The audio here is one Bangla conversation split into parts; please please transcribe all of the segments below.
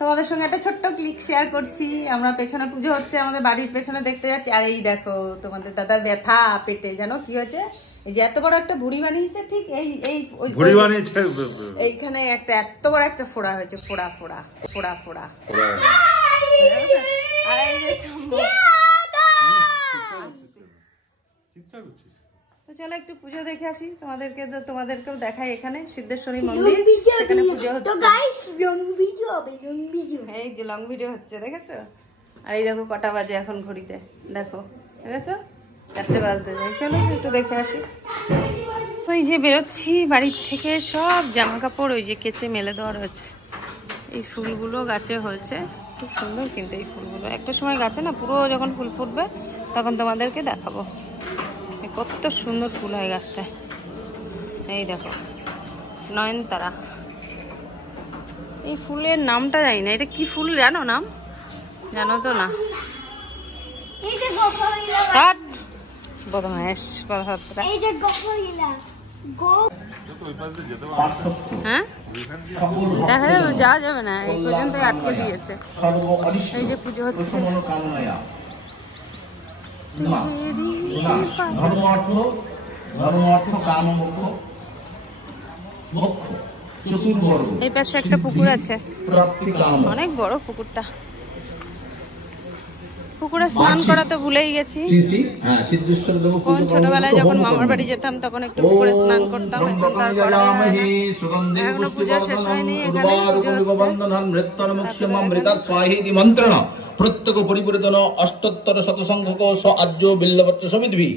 তোমাদের সঙ্গে একটা ছোট্ট ক্লিক শেয়ার করছি। আমরা পেছনে পুজো হচ্ছে, আমাদের বাড়ির পেছনে দেখতে যাচ্ছি। আর এই দেখো তোমাদের দাদার ব্যথা পেটে, জানো কি হয়েছে? এই যে এত বড় একটা ভুঁড়ি বানিয়েছে, ঠিক এই এই ভুঁড়ি বানিয়েছে, এইখানে একটা এত বড় একটা ফোড়া হয়েছে, ফোড়া ফোড়া ফোড়া ফোড়া। আর এই যে তো চলো একটু পুজো দেখে আসি, তোমাদেরকেও দেখাই। এখানে সিদ্ধেশ্বরী মন্দির, এখানে পুজো হচ্ছে। এই যে লং ভিডিও হচ্ছে, দেখেছো? আর এই দেখো কটা বাজে এখন ঘড়িতে, দেখো দেখেছো 4টে বাজতে যায়। চলো একটু দেখে আসি। ওই যে বেরোচ্ছি বাড়ির থেকে, সব জামা কাপড় ওই যে কেচে মেলে দেওয়া রয়েছে। এই ফুলগুলো গাছে হয়েছে, খুব সুন্দর কিন্তু এই ফুলগুলো। একটা সময় গাছে না পুরো যখন ফুল ফুটবে তখন তোমাদেরকে দেখাবো। কত সুন্দর ফুল হয় গাছটায়। এই দেখো নয়নতারা। এই ফুলের নামটা জানি না, এটা কি ফুল জানো? নাম জানো তো না? হ্যাঁ দেখা যাবে, যাওয়া যাবে না, এই পর্যন্ত আটকে দিয়েছে। এই যে পুজো হচ্ছে। এই পাশে একটা পুকুর আছে, অনেক বড় পুকুরটা। পুকুরে স্নান করা তো ভুলেই গেছি। কোন ছোটবেলায় যখন মামার বাড়ি যেতাম তখন একটু পুকুরে স্নান করতাম, এখন তার করা হয় না। এখনো পুজো শেষ হয়নি, এখানে পুজো হচ্ছে। প্রত্যেক পরিবর্তন অষ্টোত্তর শতসংখ্যক আর্য বিল্লপত্র সমিতি।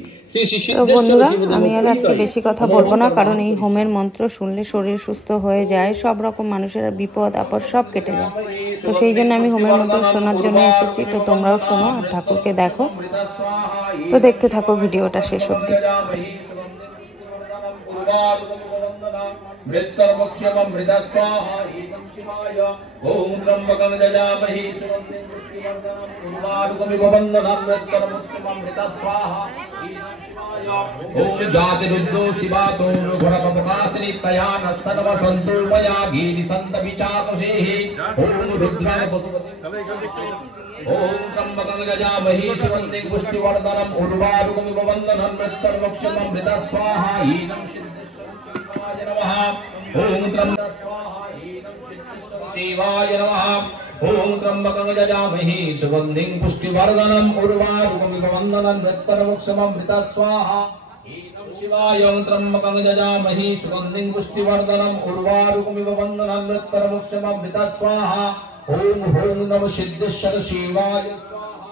বন্ধুরা, আমি আর আজকে বেশি কথা বলবো না, কারণ এই হোমের মন্ত্র শুনলে শরীর সুস্থ হয়ে যায়, সব রকম মানুষের বিপদ আপদ সব কেটে যায়। তো সেই জন্য আমি হোমের মন্ত্র শোনার জন্য এসেছি। তো তোমরাও শোনো আর ঠাকুরকে দেখো। তো দেখতে থাকো ভিডিওটা শেষ অবধি। ओम त्र्यंबकं यजामहे सुगन्धिं पुष्टिवर्धनम् उर्वारुकमिव वन्दनं मृत्युर्मोक्षममृता स्वाहा ईनं सिद्धेश्वराय नमः। ओम त्र्यंबकं स्वाहा ईनं सिद्धेश्वराय नमः। ओम त्र्यंबकं यजामहे सुगन्धिं पुष्टिवर्धनम् उर्वारुकमिव वन्दनं मृत्युर्मोक्षममृता स्वाहा ईनं शिवाय। त्र्यंबकं यजामहे सुगन्धिं पुष्टिवर्धनम् उर्वारुकमिव वन्दनं मृत्युर्मोक्षममृता स्वाहा। ओम ह्रीं नमः सिद्धेश्वर शिवाय स्वाहा।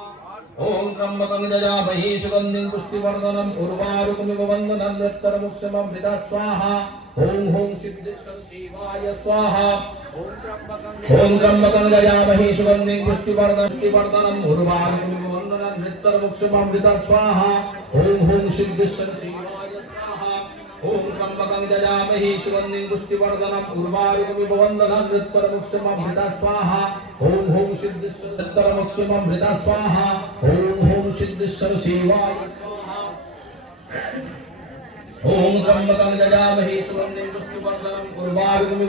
ओम त्र्यंबकं यजामहे सुगन्धिं पुष्टिवर्धनम् उर्वारुकमिव वन्दनं मृत्युर्मोक्षममृता स्वाहा। ओम ह्रीं सिद्धेश्वर शिवाय स्वाहा। ओम त्र्यंबकं यजामहे सुगन्धिं पुष्टिवर्धनम् उर्वारुकमिव वन्दनं मृत्युर्मोक्षममृता स्वाहा। ओम ह्रीं सिद्धेश्वर शिवाय स्वाहा। ओम त्र्यंबकं यजामहे सुगन्धिं पुष्टिवर्धनम् उर्वारुकमिव वन्दनं मृत्युर्मोक्षममृता स्वाहा। ओम ह्रीं सिद्धेश्वर मृत्युर्मोक्षममृता स्वाहा। ओम ह्रीं सिद्धेश्वर शिवाय स्वाहा। ओम त्र्यंबकं यजामहे सुगन्धिं पुष्टिवर्धनम् उर्वारुकमिव